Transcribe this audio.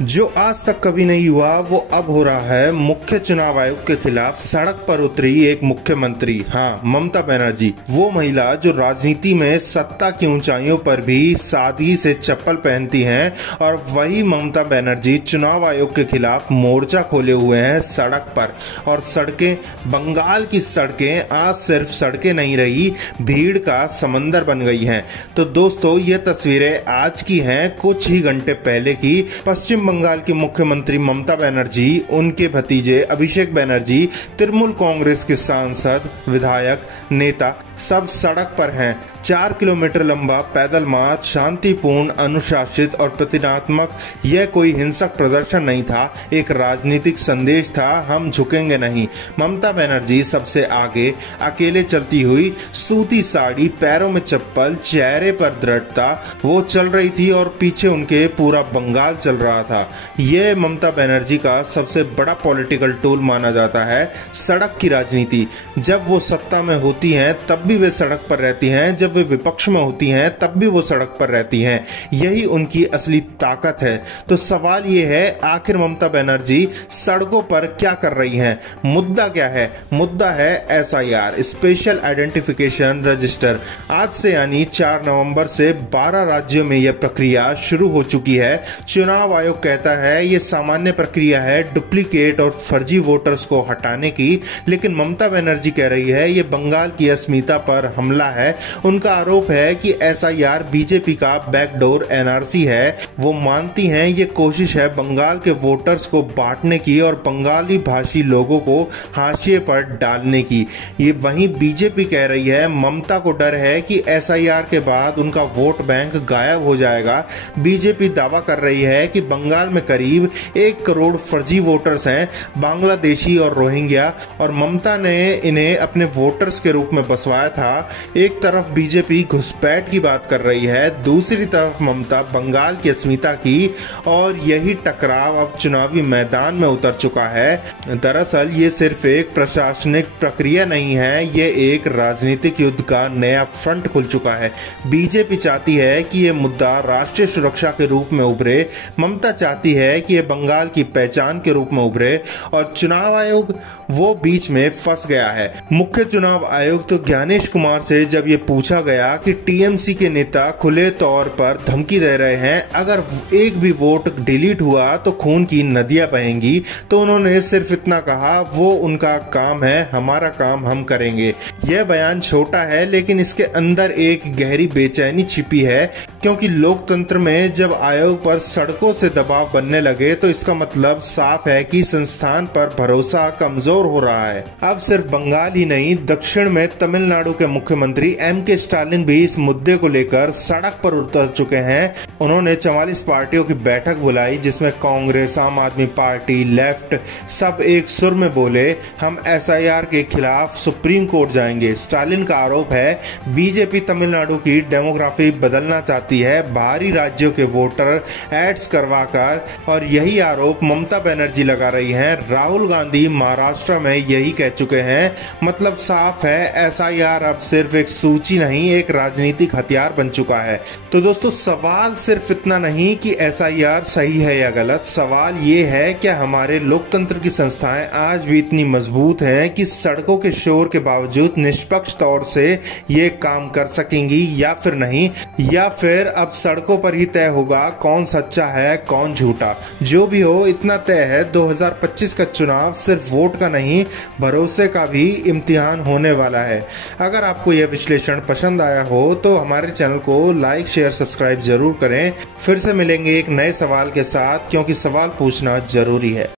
जो आज तक कभी नहीं हुआ वो अब हो रहा है। मुख्य चुनाव आयोग के खिलाफ सड़क पर उतरी एक मुख्यमंत्री, हाँ ममता बनर्जी, वो महिला जो राजनीति में सत्ता की ऊंचाइयों पर भी सादगी से चप्पल पहनती हैं, और वही ममता बनर्जी चुनाव आयोग के खिलाफ मोर्चा खोले हुए हैं सड़क पर। और सड़कें, बंगाल की सड़कें आज सिर्फ सड़कें नहीं रही, भीड़ का समंदर बन गई हैं। तो दोस्तों ये तस्वीरें आज की हैं, कुछ ही घंटे पहले की। पश्चिम बंगाल की मुख्यमंत्री ममता बनर्जी, उनके भतीजे अभिषेक बनर्जी, तृणमूल कांग्रेस के सांसद, विधायक, नेता सब सड़क पर हैं। 4 किलोमीटर लंबा पैदल मार्च शांतिपूर्ण, अनुशासित और प्रतिनात्मक। यह कोई हिंसक प्रदर्शन नहीं था, एक राजनीतिक संदेश था, हम झुकेंगे नहीं। ममता बनर्जी सबसे आगे अकेले चलती हुई, सूती साड़ी, पैरों में चप्पल, चेहरे पर दृढ़ता, वो चल रही थी और पीछे उनके पूरा बंगाल चल रहा था। यह ममता बनर्जी का सबसे बड़ा पॉलिटिकल टूल माना जाता है, सड़क की राजनीति। जब वो सत्ता में होती हैं तब भी वे सड़क पर रहती हैं, जब वे विपक्ष में होती हैं तब भी वो सड़क पर रहती हैं। यही उनकी असली ताकत है। तो सवाल ये है, आखिर ममता बनर्जी सड़कों पर क्या कर रही हैं? मुद्दा क्या है? मुद्दा है SIR, स्पेशल आइडेंटिफिकेशन रजिस्टर। आज से यानी 4 नवंबर से 12 राज्यों में यह प्रक्रिया शुरू हो चुकी है। चुनाव आयोग कहता है ये सामान्य प्रक्रिया है डुप्लीकेट और फर्जी वोटर्स को हटाने की, लेकिन ममता बनर्जी कह रही है ये बंगाल की अस्मिता पर हमला है। उनका आरोप है कि SIR बीजेपी का बैकडोर NRC है। वो मानती हैं ये कोशिश है बंगाल के वोटर्स को बांटने की और बंगाली भाषी लोगों को हाशिए पर डालने की। ये वहीं बीजेपी कह रही है ममता को डर है कि SIR के बाद उनका वोट बैंक गायब हो जाएगा। बीजेपी दावा कर रही है कि बंगाल में करीब 1 करोड़ फर्जी वोटर्स हैं, बांग्लादेशी और रोहिंग्या, और ममता ने इन्हें अपने वोटर्स के रूप में बसवाया था। एक तरफ बीजेपी घुसपैठ की बात कर रही है, दूसरी तरफ ममता बंगाल की अस्मिता की, और यही टकराव अब चुनावी मैदान में उतर चुका है। दरअसल ये सिर्फ एक प्रशासनिक प्रक्रिया नहीं है, ये एक राजनीतिक युद्ध का नया फ्रंट खुल चुका है। बीजेपी चाहती है कि ये मुद्दा राष्ट्रीय सुरक्षा के रूप में उभरे, ममता चाहती है कि ये बंगाल की पहचान के रूप में उभरे, और चुनाव आयोग वो बीच में फंस गया है। मुख्य चुनाव आयुक्त तो ज्ञानेश कुमार से जब ये पूछा गया कि TMC के नेता खुले तौर पर धमकी दे रहे हैं अगर एक भी वोट डिलीट हुआ तो खून की नदियां बहेंगी, तो उन्होंने सिर्फ इतना कहा, वो उनका काम है, हमारा काम हम करेंगे। यह बयान छोटा है लेकिन इसके अंदर एक गहरी बेचैनी छिपी है, क्योंकि लोकतंत्र में जब आयोग पर सड़कों से दबाव बनने लगे तो इसका मतलब साफ है कि संस्थान पर भरोसा कमजोर हो रहा है। अब सिर्फ बंगाल ही नहीं, दक्षिण में तमिलनाडु के मुख्यमंत्री MK स्टालिन भी इस मुद्दे को लेकर सड़क पर उतर चुके हैं। उन्होंने 44 पार्टियों की बैठक बुलाई, जिसमें कांग्रेस, आम आदमी पार्टी, लेफ्ट सब एक सुर में बोले, हम SIR के खिलाफ सुप्रीम कोर्ट जाएंगे। स्टालिन का आरोप है बीजेपी तमिलनाडु की डेमोग्राफी बदलना चाहती है, बाहरी राज्यों के वोटर एड्स करवाकर, और यही आरोप ममता बनर्जी लगा रही हैं। राहुल गांधी महाराष्ट्र में यही कह चुके हैं। मतलब साफ है, SIR अब सिर्फ एक सूची नहीं, एक राजनीतिक हथियार बन चुका है। तो दोस्तों सवाल सिर्फ इतना नहीं कि SIR सही है या गलत, सवाल ये है क्या हमारे लोकतंत्र की संस्थाएं आज भी इतनी मजबूत हैं कि सड़कों के शोर के बावजूद निष्पक्ष तौर से ये काम कर सकेंगी या फिर नहीं, या फिर अब सड़कों पर ही तय होगा कौन सच्चा है कौन झूठा। जो भी हो, इतना तय है 2025 का चुनाव सिर्फ वोट का नहीं, भरोसे का भी इम्तिहान होने वाला है। अगर आपको यह विश्लेषण पसंद आया हो तो हमारे चैनल को लाइक, शेयर, सब्सक्राइब जरूर करें। फिर से मिलेंगे एक नए सवाल के साथ, क्योंकि सवाल पूछना जरूरी है।